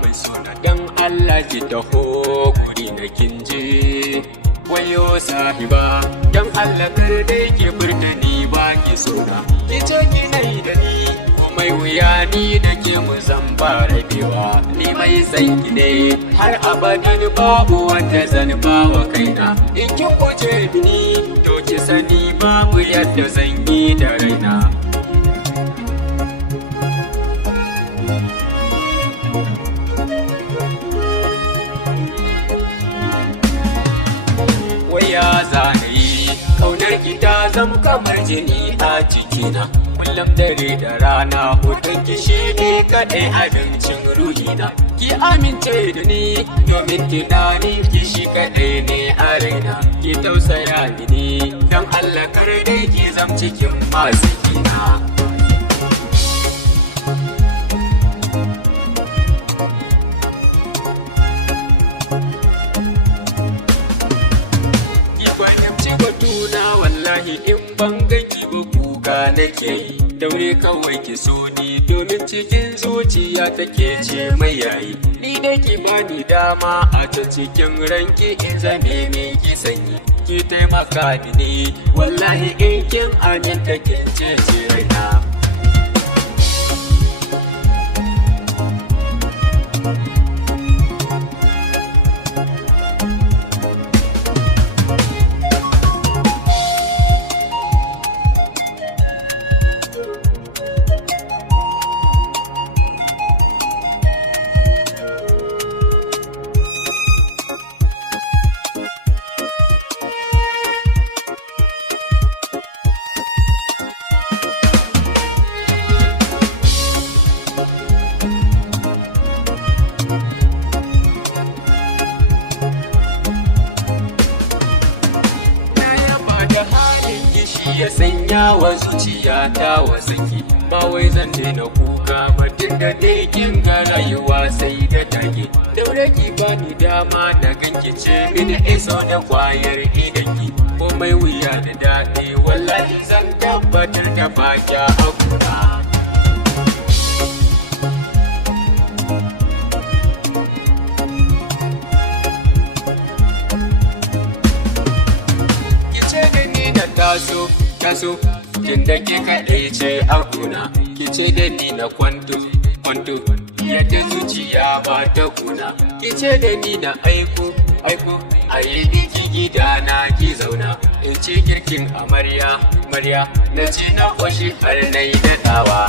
mai suna dan Allah ki taho guri na kinje. Wayo sahiba dan Allah kar dai ki furta ni ba ki sona, ki ce ki nai da ni komai wuya ni da ke mu zamba rabewa. Ni mai san ki ne har abadin babu wanda zan ba wa kaina. In ki kuje ni to ki sani babu yadda zan yi da raina. Waya zanayi kaunar ki ta zama kamar jini a cikina, kullum dare da rana hoton ki shi ne kaɗai abincin ruhina. Ki amince da ni domin tunanin ki shi kaɗai ne a raina. Ki tausaya mini don Allah kar dai ki zam cikin masu kina. Batuna wallahi in ban ganki ba kuka nake yi. Daure kawai ki so ni domin cikin zuciya take ce mai yayi. Ni da ki bani dama a ta cikin ranki in zame min ki sanyi. Ki taimaka ni wallahi in kin aminta kin ce raina. Ya sanya wa zuciya ta wasaki, ba wai zan daina kuka ba tun da dai kin ga rayuwa sai da take. Daure ki bani dama na ganki ce mini iso da kwayar idanki, komai wuya da daɗi wallahi zan tabbatar da baki a kuna. Ki ce da ni da taso tun da ke kaɗai ce a kuna. Ki ce da ni na kwanto yadda zuciya ba ta kuna. Ki ce da ni na aiko a yi biki gida na ki zauna. In ci girkin amarya na ci na kwashi har na yi daɗawa.